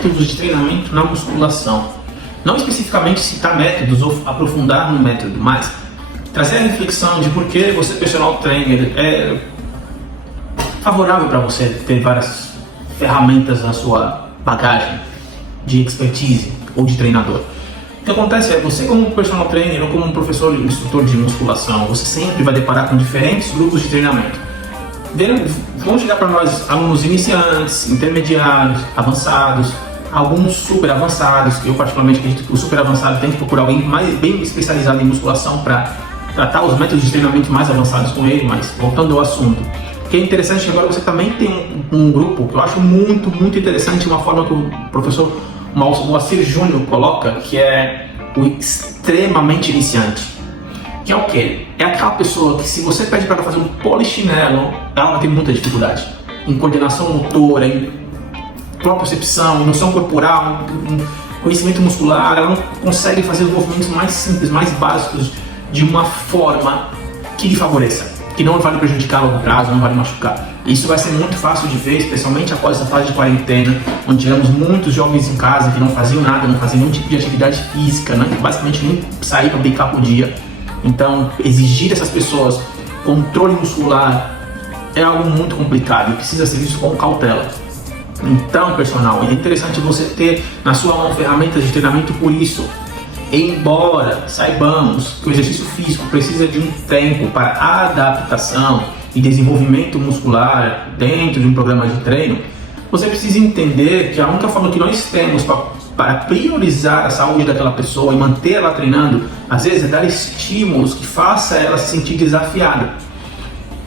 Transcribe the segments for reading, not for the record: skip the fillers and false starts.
métodos de treinamento na musculação. Não especificamente citar métodos ou aprofundar no método, mas trazer a reflexão de por que você, personal trainer, é favorável para você ter várias ferramentas na sua bagagem de expertise ou de treinador. O que acontece é, você como personal trainer ou como um professor e instrutor de musculação, você sempre vai deparar com diferentes grupos de treinamento. Vão chegar para nós alunos iniciantes, intermediários, avançados, alguns super avançados, que eu particularmente acredito que o super avançado tem que procurar alguém bem especializado em musculação para tratar os métodos de treinamento mais avançados com ele. Mas voltando ao assunto, o que é interessante é que agora você também tem um grupo que eu acho muito interessante, uma forma que o professor Moacir Júnior coloca, que é o extremamente iniciante. Que é o quê? É aquela pessoa que, se você pede para ela fazer um polichinelo, ela vai ter muita dificuldade em coordenação motora, em propriocepção, em noção corporal, em conhecimento muscular. Ela não consegue fazer os movimentos mais simples, mais básicos, de uma forma que lhe favoreça, que não vai lhe prejudicar a longo prazo, não vai lhe machucar. Isso vai ser muito fácil de ver, especialmente após essa fase de quarentena, onde tivemos muitos jovens em casa que não faziam nada, não faziam nenhum tipo de atividade física, né? Basicamente nem sair para brincar por dia. Então, exigir dessas pessoas controle muscular é algo muito complicado e precisa ser visto com cautela. Então, personal, é interessante você ter na sua mão ferramentas de treinamento por isso. Embora saibamos que o exercício físico precisa de um tempo para adaptação e desenvolvimento muscular dentro de um programa de treino, você precisa entender que a única forma que nós temos para priorizar a saúde daquela pessoa e manter ela treinando, às vezes, é dar estímulos que faça ela se sentir desafiada.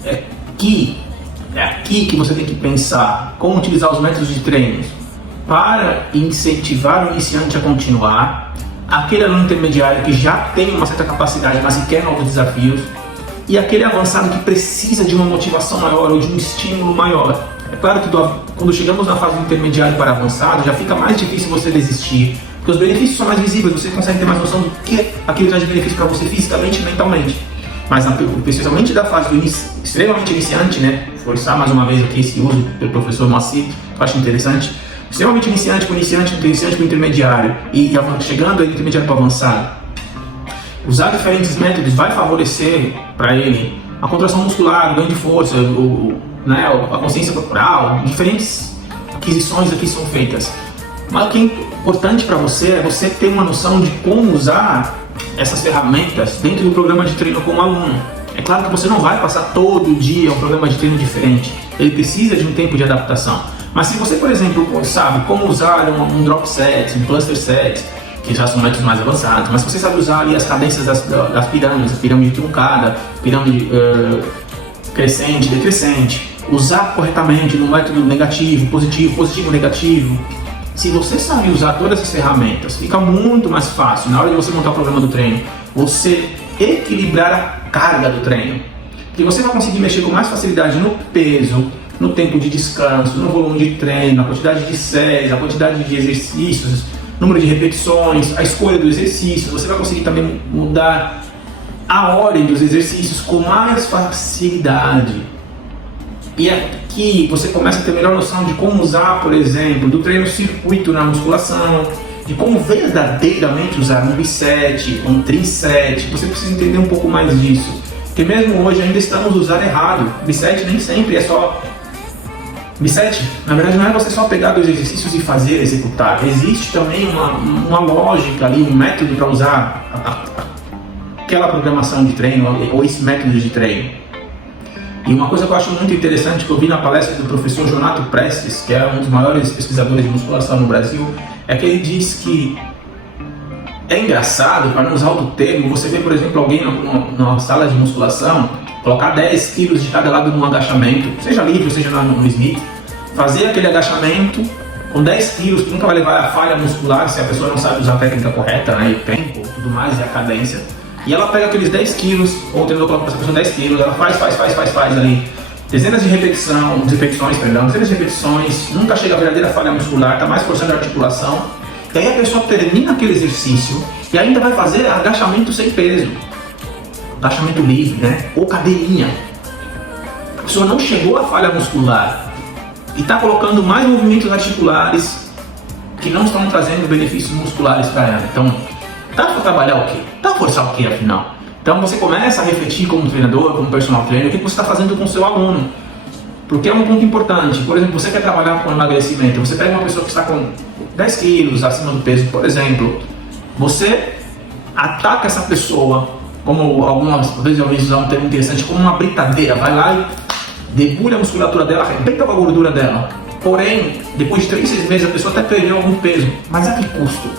É aqui que você tem que pensar como utilizar os métodos de treino para incentivar o iniciante a continuar, aquele aluno intermediário que já tem uma certa capacidade, mas que quer novos desafios, e aquele avançado que precisa de uma motivação maior ou de um estímulo maior. É claro que quando chegamos na fase do intermediário para avançado, já fica mais difícil você desistir, porque os benefícios são mais visíveis, você consegue ter mais noção do que aquilo traz de benefício para você fisicamente e mentalmente. Mas especialmente da fase do extremamente iniciante, né? Forçar mais uma vez aqui esse uso pelo professor Moacir, que eu acho interessante. Extremamente iniciante para o iniciante, do iniciante para o intermediário, e chegando do intermediário para o avançado. Usar diferentes métodos vai favorecer para ele a contração muscular, o ganho de força, a consciência corporal, diferentes aquisições aqui são feitas. Mas o que é importante para você é você ter uma noção de como usar essas ferramentas dentro do programa de treino como aluno. É claro que você não vai passar todo dia um programa de treino diferente, ele precisa de um tempo de adaptação. Mas se você, por exemplo, sabe como usar um drop set, um cluster set, que já são métodos mais avançados, mas se você sabe usar ali as cadências das pirâmides, a pirâmide truncada, pirâmide crescente, decrescente, usar corretamente no método negativo, positivo, negativo. Se você sabe usar todas essas ferramentas, fica muito mais fácil, na hora de você montar o programa do treino, você equilibrar a carga do treino. Porque você vai conseguir mexer com mais facilidade no peso, no tempo de descanso, no volume de treino, a quantidade de séries, a quantidade de exercícios, número de repetições, a escolha do exercício. Você vai conseguir também mudar a ordem dos exercícios com mais facilidade. E aqui você começa a ter melhor noção de como usar, por exemplo, do treino circuito na musculação, de como verdadeiramente usar um biset, um triset. Você precisa entender um pouco mais disso, porque mesmo hoje ainda estamos usando errado. Biset nem sempre é só biset. Na verdade não é você só pegar dois exercícios e fazer, executar. Existe também uma lógica ali, um método para usar aquela programação de treino ou esse método de treino. E uma coisa que eu acho muito interessante, que eu vi na palestra do professor Jonato Prestes, que é um dos maiores pesquisadores de musculação no Brasil, é que ele diz que é engraçado, para não usar outro termo, você vê, por exemplo, alguém numa sala de musculação colocar 10 quilos de cada lado num agachamento, seja livre, seja no Smith, fazer aquele agachamento com 10 quilos, que nunca vai levar a falha muscular se a pessoa não sabe usar a técnica correta, né, e o tempo, tudo mais, e a cadência. E ela pega aqueles 10 quilos, ou o treinador coloca para essa pessoa 10 quilos, ela faz ali dezenas de repetições, dezenas de repetições, nunca chega a verdadeira falha muscular, está mais forçando a articulação. E aí a pessoa termina aquele exercício e ainda vai fazer agachamento sem peso, agachamento livre, né? Ou cadeirinha. A pessoa não chegou à falha muscular e está colocando mais movimentos articulares que não estão trazendo benefícios musculares para ela. Então, dá para trabalhar o quê? Dá para forçar o quê, afinal? Então você começa a refletir como treinador, como personal trainer, o que você está fazendo com o seu aluno. Porque é um ponto importante. Por exemplo, você quer trabalhar com emagrecimento, você pega uma pessoa que está com 10 quilos acima do peso, por exemplo, você ataca essa pessoa, como algumas vezes eu vejo usar um termo interessante, como uma britadeira, vai lá e debulha a musculatura dela, arrebenta com a gordura dela. Porém, depois de 3, 6 meses a pessoa até perdeu algum peso, mas a que custo?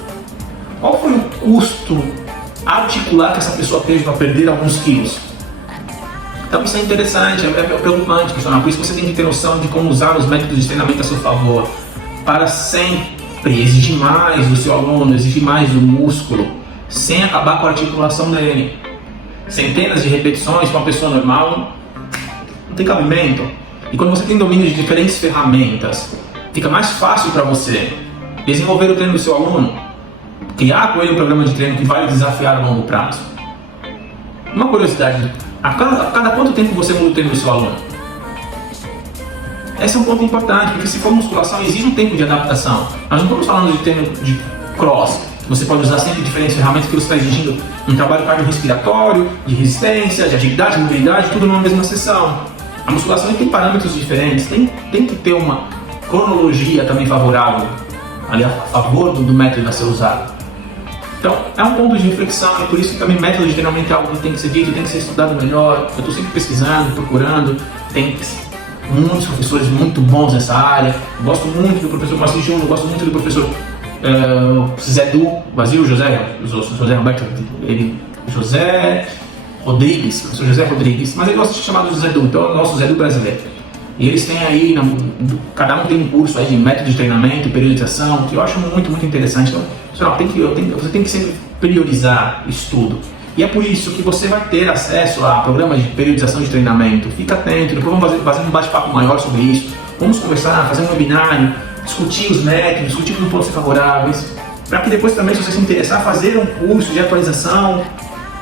Qual foi o custo articular que essa pessoa teve para perder alguns quilos? Então isso é interessante, é preocupante, pessoal. Por isso você tem que ter noção de como usar os métodos de treinamento a seu favor, para sempre exigir mais do seu aluno, exigir mais do músculo, sem acabar com a articulação dele. Centenas de repetições para uma pessoa normal não tem cabimento. E quando você tem domínio de diferentes ferramentas, fica mais fácil para você desenvolver o treino do seu aluno, criar com ele um programa de treino que vai desafiar a longo prazo. Uma curiosidade, a cada quanto tempo você muda o treino do seu aluno? Esse é um ponto importante, porque se for musculação, exige um tempo de adaptação. Nós não estamos falando de treino de cross, você pode usar sempre diferentes ferramentas que você está exigindo um trabalho cardiorrespiratório, de resistência, de agilidade, de mobilidade, tudo numa mesma sessão. A musculação tem parâmetros diferentes, tem que ter uma cronologia também favorável, ali a favor do método a ser usado. Então, é um ponto de reflexão e por isso que também método de treinamento é algo que tem que ser dito, tem que ser estudado melhor. Eu estou sempre pesquisando, procurando, tem muitos professores muito bons nessa área. Eu gosto muito do professor Marcelo Júnior, gosto muito do professor Zé Du, José Roberto, José Rodrigues, professor José Rodrigues, mas ele gosta de ser chamado de Zé Du, então é o nosso Zé Du brasileiro. E eles têm aí, cada um tem um curso aí de método de treinamento, periodização, que eu acho muito, muito interessante. Então, você tem que sempre priorizar estudo. E é por isso que você vai ter acesso a programas de periodização de treinamento. Fica atento, depois vamos fazer um bate-papo maior sobre isso. Vamos conversar, fazer um webinário, discutir os métodos, discutir como podem ser favoráveis, para que depois também, se você se interessar, fazer um curso de atualização,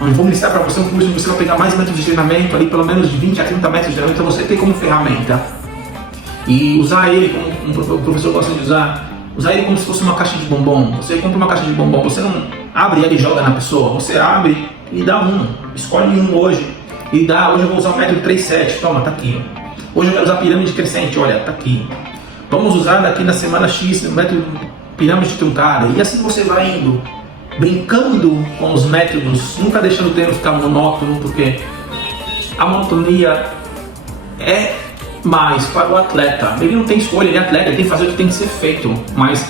onde vou ministrar para você um curso onde você vai pegar mais métodos de treinamento, ali pelo menos de 20 a 30 métodos de treinamento, então você tem como ferramenta. E usar ele, como o professor gosta de usar ele como se fosse uma caixa de bombom. Você compra uma caixa de bombom, você não abre ela e joga na pessoa, você abre e dá um, escolhe um hoje, e dá, hoje eu vou usar o método 3-7, toma, tá aqui. Hoje eu quero usar pirâmide crescente, olha, tá aqui. Vamos usar daqui na semana X o método pirâmide truncada, e assim você vai indo, brincando com os métodos, nunca deixando o treino ficar monótono, porque a monotonia é mais para o atleta. Ele não tem escolha, ele é atleta, ele tem que fazer o que tem que ser feito, mas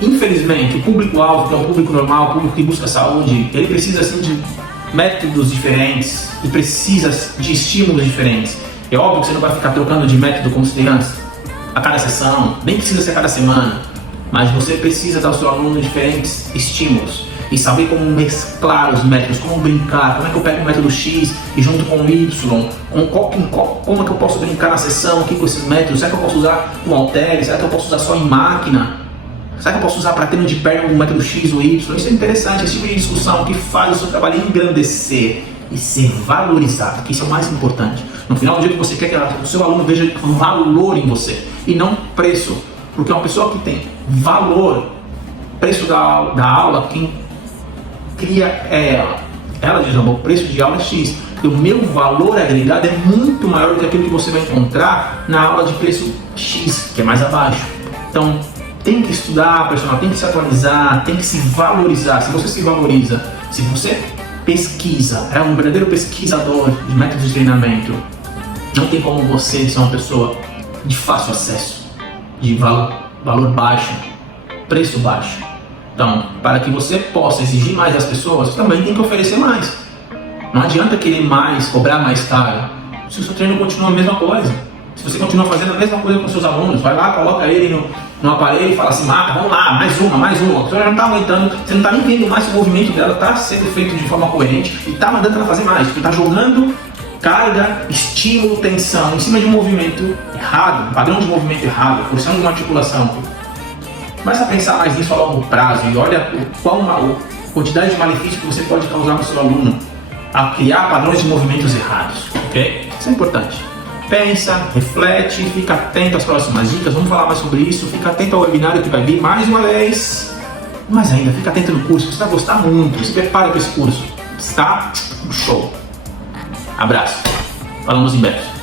infelizmente o público-alvo, que é o público normal, o público que busca saúde, ele precisa assim de métodos diferentes e precisa de estímulos diferentes. É óbvio que você não vai ficar trocando de método como se tem antes, a cada sessão, nem precisa ser a cada semana, mas você precisa dar ao seu aluno diferentes estímulos e saber como mesclar os métodos, como brincar, como é que eu pego o método X e junto com o Y, como é que eu posso brincar na sessão aqui com esses métodos, será que eu posso usar com halteres, será que eu posso usar só em máquina, será que eu posso usar para treino de perna o método X ou Y? Isso é interessante, esse tipo de discussão que faz o seu trabalho engrandecer e ser valorizado, que isso é o mais importante. No final do dia, que você quer que o seu aluno veja valor em você e não preço, porque uma pessoa que tem valor, preço da aula, quem cria é ela. Ela diz, o preço de aula é X, e o meu valor agregado é muito maior do que aquilo que você vai encontrar na aula de preço X, que é mais abaixo. Então, tem que estudar, pessoal, tem que se atualizar, tem que se valorizar. Se você se valoriza, se você pesquisa, é um verdadeiro pesquisador de métodos de treinamento, não tem como você ser uma pessoa de fácil acesso, de valor baixo, preço baixo. Então, para que você possa exigir mais das pessoas, você também tem que oferecer mais. Não adianta querer mais, cobrar mais caro, se o seu treino continua a mesma coisa. Se você continua fazendo a mesma coisa com seus alunos, vai lá, coloca ele no aparelho e fala assim, Marta, vamos lá, mais uma. Você já não está aguentando, você não está nem vendo mais se o movimento dela está sendo feito de forma coerente e está mandando ela fazer mais. Você está jogando carga, estímulo, tensão em cima de um movimento errado, um padrão de movimento errado, forçando uma articulação. Começa a pensar mais nisso a longo prazo e olha qual a quantidade de malefício que você pode causar no seu aluno a criar padrões de movimentos errados, ok? Isso é importante. pensa, reflete, fica atento às próximas dicas, vamos falar mais sobre isso, fica atento ao webinário que vai vir mais uma vez, mas ainda fica atento no curso, você vai gostar muito, se prepara para esse curso, está show. Abraço, falamos em breve.